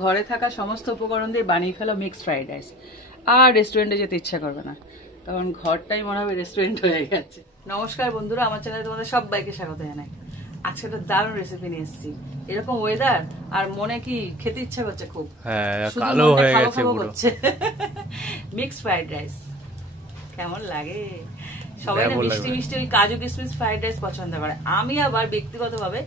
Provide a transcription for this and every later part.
ঘরে থাকা সমস্ত উপকরণ দিয়ে বানিয়ে ফেলো মিক্সড ফ্রাইড রাইস, আর রেস্টুরেন্টে যেতে ইচ্ছা করবে না, তখন ঘরটাই মনে হবে রেস্টুরেন্ট হয়ে গেছে। নমস্কার বন্ধুরা, আমার চ্যানেলে তোমাদের সবাইকে স্বাগত জানাই। আজকে একটা দারুণ রেসিপি নিয়ে এসেছি। এরকম ওয়েদার আর মনে কি খেতে ইচ্ছা করছে খুব, কালো হয়ে গেছে পুরো। মিক্সড ফ্রাইড রাইস কেমন লাগে? সবাই না মিষ্টি মিষ্টি ওই কাজু কিশমিশ ফ্রাইড রাইস পছন্দ করে, আমি আবার ব্যক্তিগতভাবে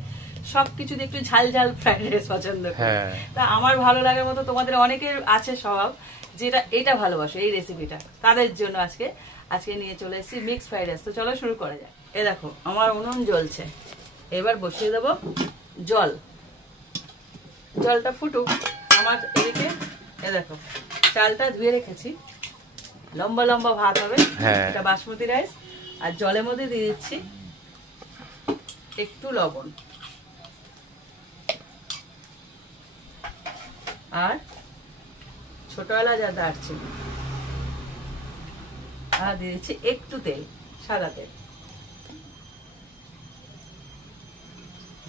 সবকিছু দিয়ে একটু ঝাল ঝাল ফ্রাইড রাইস পছন্দ করি। তা আমার ভালো লাগার মতো তোমাদের অনেকের আছে স্বভাব যেটা এটা ভালোবাসে, এই রেসিপিটা তাদের জন্য আজকে নিয়ে চলে এসেছি মিক্সড ফ্রাইড রাইস। তো চলো শুরু করা যায়। এ দেখো আমার উনুন জ্বলছে, এবার বসিয়ে দেবো জল। জলটা ফুটুক আমার এদিকে। এ দেখো চালটা ধুয়ে রেখেছি, লম্বা লম্বা ভাত হবে, এটা বাসমতি রাইস। আর জলের মধ্যে দিয়ে দিচ্ছি একটু লবণ আর ছোট এলাচ আর দারচিনি, আর দিয়ে দিচ্ছি একটু তেল, সাদা তেল।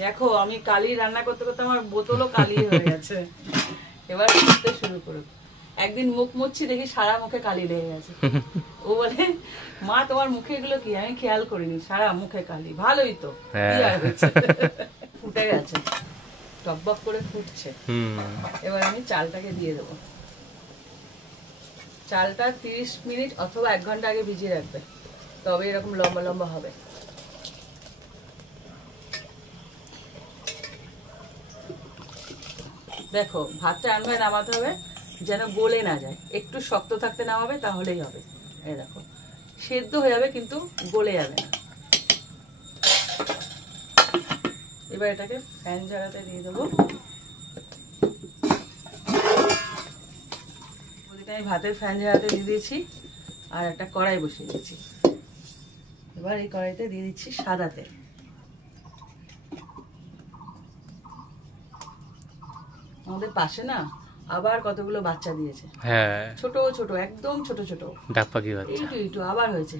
দেখো আমি কালি রান্না করতে করতে আমার বোতলও কালি হয়ে গেছে। এবার করতে শুরু করুক। একদিন মুখ মুছছি, দেখি সারা মুখে কালি লেগে গেছে। ও বলে, মা তোমার মুখে এগুলো কি? আমি খেয়াল করিনি, সারা মুখে কালি। ভালোই তো, ফুটে গেছে, টকবক করে ফুটছে। এবার আমি চালটাকে দিয়ে দেবো। চালটা 30 মিনিট অথবা 1 ঘন্টা আগে ভিজিয়ে রাখবে, তবে এরকম লম্বা লম্বা হবে। দেখো ভাতটা এমন নামাতে হবে যেন গলে না যায়, একটু শক্ত থাকতে নামাবে, তাহলেই হবে। এই দেখো সেদ্ধ হয়ে যাবে কিন্তু গলে যাবে না। এবার এটাকে ফ্যান ঝাড়াতে দিয়ে দেবো। ওদিকে আমি ভাতের ফ্যান ঝাড়াতে দিয়ে দিয়েছি, আর একটা কড়াই বসিয়ে দিয়েছি। এবার এই কড়াইতে দিয়ে দিচ্ছি সাদা তেল। আমাদের পাশে না আবার কতগুলো বাচ্চা দিয়েছে, ছোট ছোট, একদম ছোট ছোট ডাক পাখি বাচ্চা। এইটু আবার হয়েছে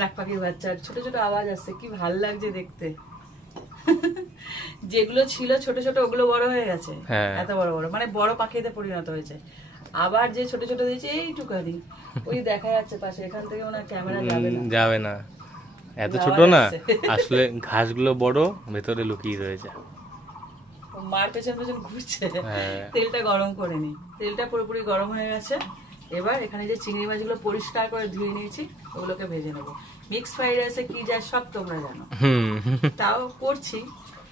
ডাক পাখির বাচ্চা, ছোট ছোট আওয়াজ আসছে, কি ভাল লাগছে দেখতে। যেগুলো ছিল ছোট ছোট ওগুলো বড় হয়ে গেছে, এত বড় বড়, মানে বড় পাখিতে পরিণত হয়েছে। আবার যে ছোট ছোট দিয়েছে এইটুকানি, ওই দেখা যাচ্ছে পাশে। এখান থেকে ওনার ক্যামেরা যাবে না, এত ছোট না আসলে, ঘাসগুলো বড়, ভেতরে লুকিয়ে রয়েছে। মার পেছন পেছন ঘুরছে। তেলটা গরম করে নি, তেলটা পুরোপুরি গরম হয়ে গেছে। এবার এখানে যে চিংড়ি মাছগুলো পরিষ্কার করে ধুয়ে নিয়েছি, ওগুলোকে ভেজে নেবো। মিক্সড ফ্রাইড রাইসে কি যায় সব তোমরা জানো, তাও করছি,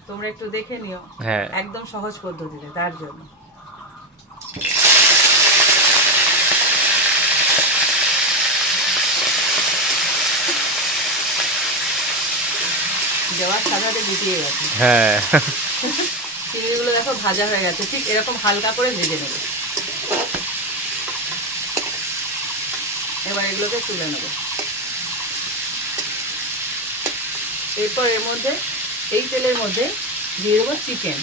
তোমরা একটু দেখে নিও, একদম সহজ পদ্ধতিতে। তার জন্য দেওয়ার সাথে গুটিয়ে গেছে। চিংড়িগুলো দেখো ভাজা হয়ে গেছে, ঠিক এরকম হালকা করে ভেজে নেব। এবার এগুলোকে তুলে নেব। এরপর এর মধ্যে, এই তেলের মধ্যে দিয়ে দেবো চিকেন।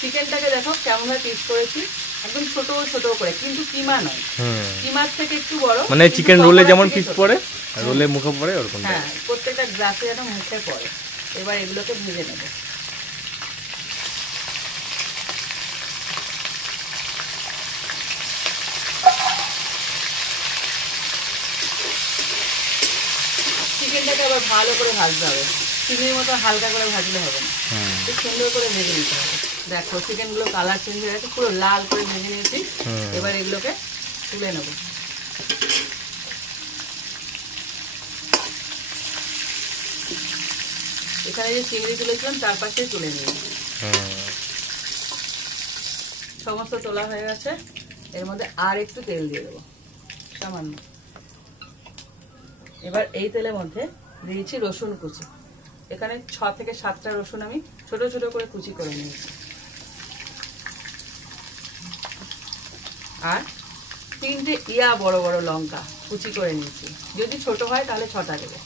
চিকেনটাকে দেখো কেমন ভাবে পিস করেছি, একদম ছোট ছোট করে, কিন্তু কিমা নয়, কিমার থেকে একটু বড়, মানে চিকেন রোলে যেমন পিস পড়ে, রোলে মুখে পড়ে ওরকম। হ্যাঁ, প্রত্যেকটা গ্লাসে যেন মুখে পড়ে। এবার এগুলোকে ভেজে নেব। চিকেনটাকে আবার ভালো করে ভাজতে হবে, চিংড়ির মতো হালকা করে ভাজলে হবে না, খুব সুন্দর করে ভেজে নিতে হবে। দেখো চিকেন গুলো কালার চেঞ্জ হয়ে গেছে, পুরো লাল করে ভেজে নিয়েছি। এবার এগুলোকে তুলে নেব। এখানে যে চিংড়ি তুলেছিলাম তার পাশে তুলে নিয়েছি। সমস্ত তোলা হয়ে গেছে। এর মধ্যে আর একটু তেল দিয়ে দেবো, সামান্য। এবার এই তেলের মধ্যে দিয়েছি রসুন কুচি। এখানে 6 থেকে 7টা রসুন আমি ছোট ছোট করে কুচি করে নিয়েছি, আর 3টে বড় বড় লঙ্কা কুচি করে নিয়েছি। যদি ছোট হয় তাহলে 6টা দেবো,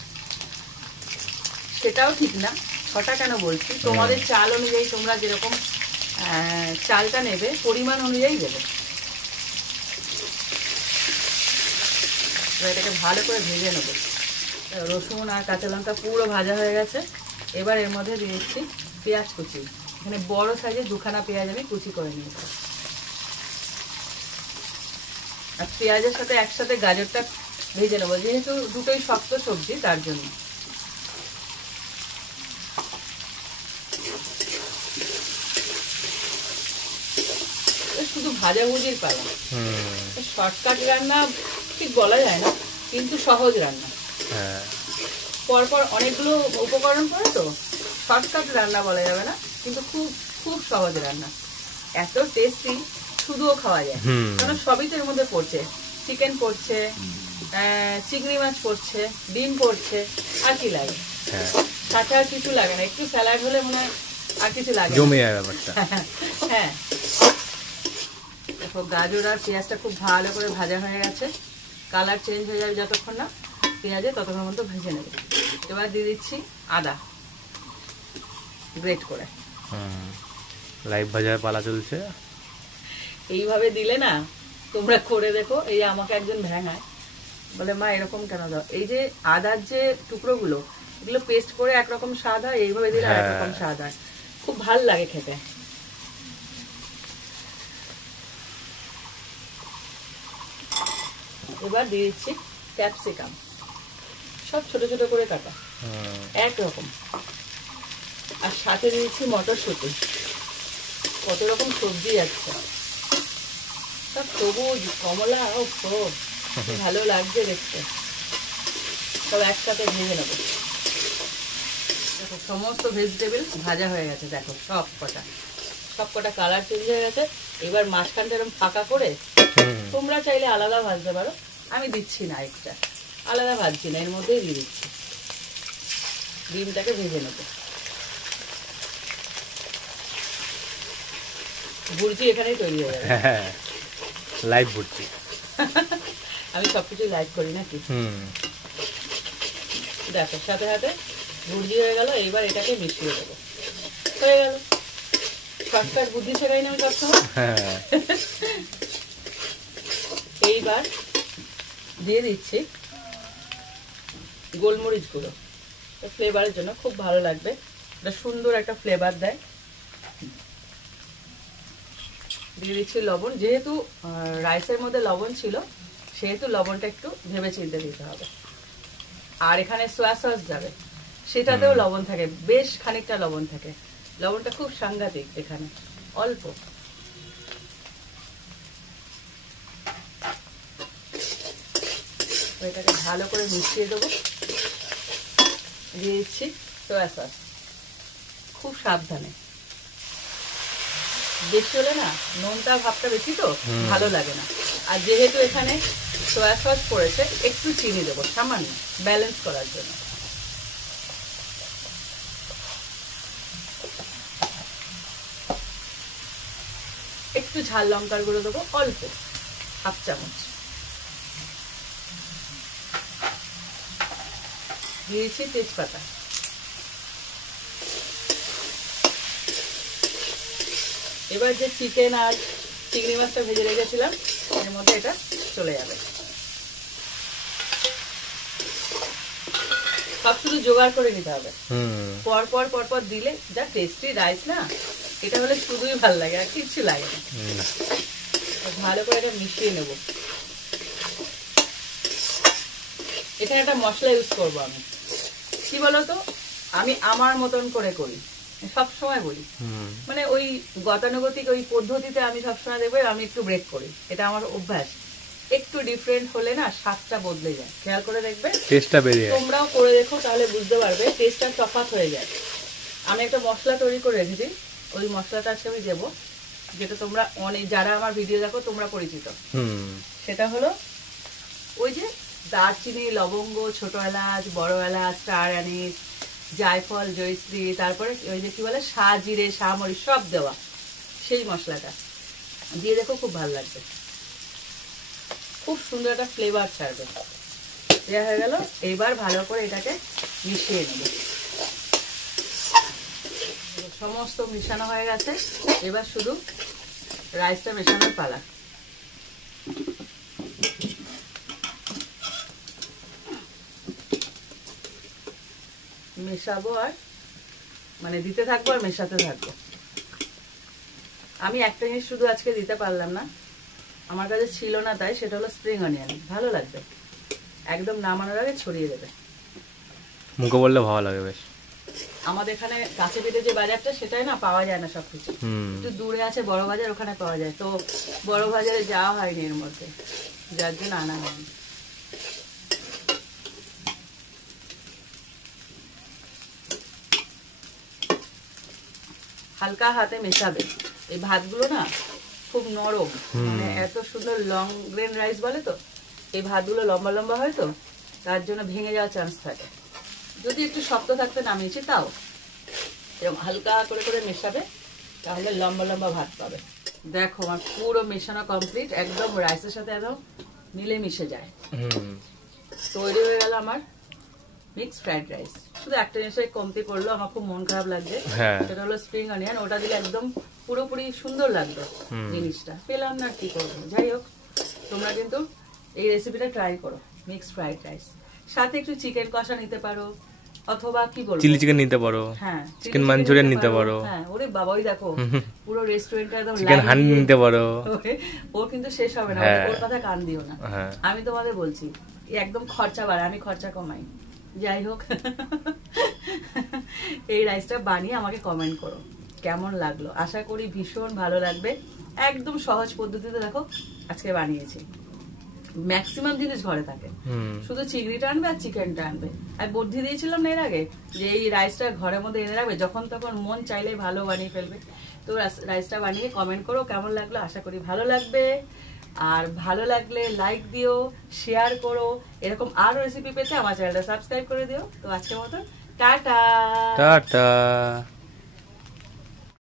সেটাও ঠিক না। 6টা কেন বলছি, তোমাদের চাল অনুযায়ী তোমরা যেরকম চালটা নেবে পরিমাণ অনুযায়ী দেবে। এটাকে ভালো করে ভেজে নেব। রসুন আর কাঁচা লঙ্কা পুরো ভাজা হয়ে গেছে। এবার এর মধ্যে দিয়েছি পেঁয়াজ কুচি। এখানে বড় সাইজের 2খানা পেঁয়াজ আমি কুচি করে নিয়েছি। আর পেঁয়াজের সাথে একসাথে গাজরটা ভেজে নেবো, যেহেতু দুটোই শক্ত সবজি তার জন্য। শুধু ভাজাভুজির পালা, শর্টকাট রান্না ঠিক বলা যায় না, কিন্তু সহজ রান্না। পরপর অনেকগুলো উপকরণ পড়ে তো শর্টকাট রান্না বলা যাবে না, কিন্তু খুব খুব সহজ রান্না, এত টেস্টি, শুধুও খাওয়া যায়। কারণ সবই তো এর মধ্যে পড়ছে, চিকেন পড়ছে, চিংড়ি মাছ পড়ছে, ডিম পড়ছে, আর কি লাগে, সাথে আর কিছু লাগে না, একটু স্যালাড হলে মনে হয় আর কিছু লাগে, জমে যায় ব্যাপারটা। হ্যাঁ, দেখো গাজর আর পেঁয়াজটা খুব ভালো করে ভাজা হয়ে গেছে, কালার চেঞ্জ হয়ে যাবে যতক্ষণ না পেঁয়াজে, ততক্ষণ মতো ভেজে নেবে। এবার দিয়ে দিচ্ছি আদা গ্রেট করে। লাইভ ভাজার পালা চলছে। এইভাবে দিলে না, তোমরা করে দেখো। এই আমাকে একজন ভ্যাঙায়, বলে মা এরকম কেন দাও, এই যে আদার যে টুকরোগুলো, এগুলো পেস্ট করে একরকম স্বাদ হয়, এইভাবে দিলে একরকম স্বাদ হয়, খুব ভাল লাগে খেতে। এবার দিয়ে দিচ্ছি ক্যাপসিকাম, সব ছোট ছোট করে কাটা, একরকম। আর সাথে দিয়েছি মটরশুঁটি, কত রকম সবজি যাচ্ছে, সব সবুজ কমলা, ভালো লাগছে দেখতে। সব একসাথে ভেজে নেবো। দেখো সমস্ত ভেজিটেবল ভাজা হয়ে গেছে, দেখো সব কটা কালার চেঞ্জ হয়ে গেছে। এবার মাঝখানটা এরকম ফাঁকা করে, তোমরা চাইলে আলাদা ভাজতে পারো, আমি দিচ্ছি না, এক্সট্রা আলাদা ভাজছি না, এর মধ্যেই দিয়ে দিচ্ছি। ডিমটাকে ভেজে নেবো। ভুর্জি এখানেই তৈরি হয়ে যাবে। লাইভ ভুর্জি। আমি সবকিছু লাইভ করি নাকি? দেখো সাথে সাথে ভুর্জি হয়ে গেল। এইবার এটাকে মিশিয়ে দেবো, হয়ে গেল। শর্টকাট বুদ্ধি শেখাই না আমি সবসময়। এইবার দিয়ে দিচ্ছি গোলমরিচ গুঁড়ো, ফ্লেভারের জন্য খুব ভালো লাগবে, এটা সুন্দর একটা ফ্লেভার দেয়। দিয়ে দিচ্ছি লবণ, যেহেতু রাইসের মধ্যে লবণ ছিল সেহেতু লবণটা একটু ভেবে চিন্তে দিতে হবে। আর এখানে সোয়া সস যাবে, সেটাতেও লবণ থাকে, বেশ খানিকটা লবণ থাকে, লবণটা খুব সাংঘাতিক, এখানে অল্প। এটাকে ভালো করে মিশিয়ে দেবো। দিয়ে দিচ্ছি সোয়া সস, খুব সাবধানে, বেশি হলে না নোনটা ভাবটা বেশি তো ভালো লাগে না। আর যেহেতু এখানে সোয়া সস পড়েছে, একটু চিনি দেবো সামান্য, ব্যালেন্স করার জন্য। একটু ঝাল লঙ্কার গুঁড়ো দেবো অল্প, হাফ চামচ। দিয়েছি তেজপাতা। এবার যে চিকেন আর চিংড়ি মাছটা ভেজে রেখেছিলাম এর মধ্যে এটা চলে যাবে। সব শুধু জোগাড় করে নিতে হবে, পর পর দিলে যা টেস্টি রাইস না, এটা হলে শুধুই ভালো লাগে, আর কিচ্ছু লাগে না। ভালো করে এটা মিশিয়ে নেব। এখানে একটা মশলা ইউজ করবো আমি, কি বলতো, আমি আমার মতন করে করি, সবসময় বলি, মানে ওই গতানুগতিক ওই পদ্ধতিতে আমি সবসময় দেখবো আমি একটু ব্রেক করি, এটা আমার অভ্যাস। একটু ডিফারেন্ট হলে না স্বাদটা বদলে যায়, খেয়াল করে দেখবে, টেস্টটা বেরিয়ে যায়। তোমরাও করে দেখো, তাহলে বুঝতে পারবে টেস্টটা তফাৎ হয়ে যায়। আমি একটা মশলা তৈরি করে রেখেছি, ওই মশলাটা আজকে আমি দেবো, যেটা তোমরা অনেক যারা আমার ভিডিও দেখো তোমরা পরিচিত। সেটা হলো ওই যে দারচিনি, লবঙ্গ, ছোট এলাচ, বড় এলাচ, স্টার অ্যানিস, জায়ফল, জয়শ্রী, তারপরে ওই যে কি বলে শাহজিরে, শাহমরিচ, সব দেওয়া, সেই মশলাটা দিয়ে দেখো, খুব ভালো লাগবে, খুব সুন্দর একটা ফ্লেভার ছাড়বে। দেওয়া হয়ে গেল। এইবার ভালো করে এটাকে মিশিয়ে নেব। সমস্ত মিশানো হয়ে গেছে, এবার শুধু রাইসটা মেশানোর পালা। মেশাবো আর মানে দিতে থাকবো আর মেশাতে থাকবো। আমি একটা জিনিস শুধু আজকে দিতে পারলাম না, আমার কাছে ছিল না, তাই সেটা হলো স্প্রিং অনিয়ন। ভালো লাগবে, একদম নামানোর আগে ছড়িয়ে দেবে। মুখে বললে ভালো লাগে বেশ। আমাদের এখানে কাছে পিঠে যে বাজারটা, সেটাই না পাওয়া যায় না সবকিছু, একটু দূরে আছে বড় বাজার, ওখানে পাওয়া যায়। তো বড় বাজারে যাওয়া হয়নি এর মধ্যে, যার জন্য আনা হয়নি। হালকা হাতে মেশাবে। এই ভাতগুলো না খুব নরম, মানে এত সুন্দর লং গ্রেন রাইস বলে তো, এই ভাতগুলো লম্বা লম্বা হয় তো, তার জন্য ভেঙে যাওয়ার চান্স থাকে। যদি একটু শক্ত থাকতে নামিয়েছি, তাও এরকম হালকা করে করে মেশাবে, তাহলে লম্বা লম্বা ভাত পাবে। দেখো আমার পুরো মেশানো কমপ্লিট, একদম রাইসের সাথে একদম মিলে মিশে যায়। তৈরি হয়ে গেল আমার মিক্স ফ্রাইড রাইস। শুধু একটা জিনিসের কমতি পড়লো, আমার খুব মন খারাপ লাগছে, সেটা হলো স্প্রিং অনিয়ন। ওটা দিলে একদম পুরোপুরি সুন্দর লাগতো জিনিসটা, পেলাম না, কি করবো। যাই হোক, তোমরা কিন্তু এই রেসিপিটা ট্রাই করো, মিক্স ফ্রাইড রাইস। সাথে একটু চিকেন কষা নিতে পারো, অথবা কি বলবো, চিলি চিকেন নিতে পারো, হ্যাঁ চিকেন মাঞ্চুরিয়ান নিতে পারো। হ্যাঁ, ওরে বাবা, ওই দেখো পুরো রেস্টুরেন্টটা একদম চিকেন হানি নিতে পারো। ও কিন্তু শেষ হবে না, ওর কথা কান দিও না। আমি তোমাদের বলছি, একদম খরচা বাড়ে, আমি খরচা কমাই। যাই হোক, এই রাইসটা বানিয়ে আমাকে কমেন্ট করো কেমন লাগলো। আশা করি ভীষণ ভালো লাগবে। একদম সহজ পদ্ধতিতে দেখো আজকে বানিয়েছি। ম্যাক্সিমাম জিনিস ঘরে থাকে, শুধু চিংড়িটা আনবে আর চিকেনটা আনবে। আর বুদ্ধি দিয়েছিলাম না এর আগে, যে এই রাইসটা ঘরের মধ্যে এনে রাখবে, যখন তখন মন চাইলে ভালো বানিয়ে ফেলবে। তো রাইসটা বানিয়ে কমেন্ট করো কেমন লাগলো। আশা করি ভালো লাগবে। আর ভালো লাগলে লাইক দিও, শেয়ার করো। এরকম আরো রেসিপি পেতে আমার চ্যানেলটা সাবস্ক্রাইব করে দিও। তো আজকের মতো টাটা।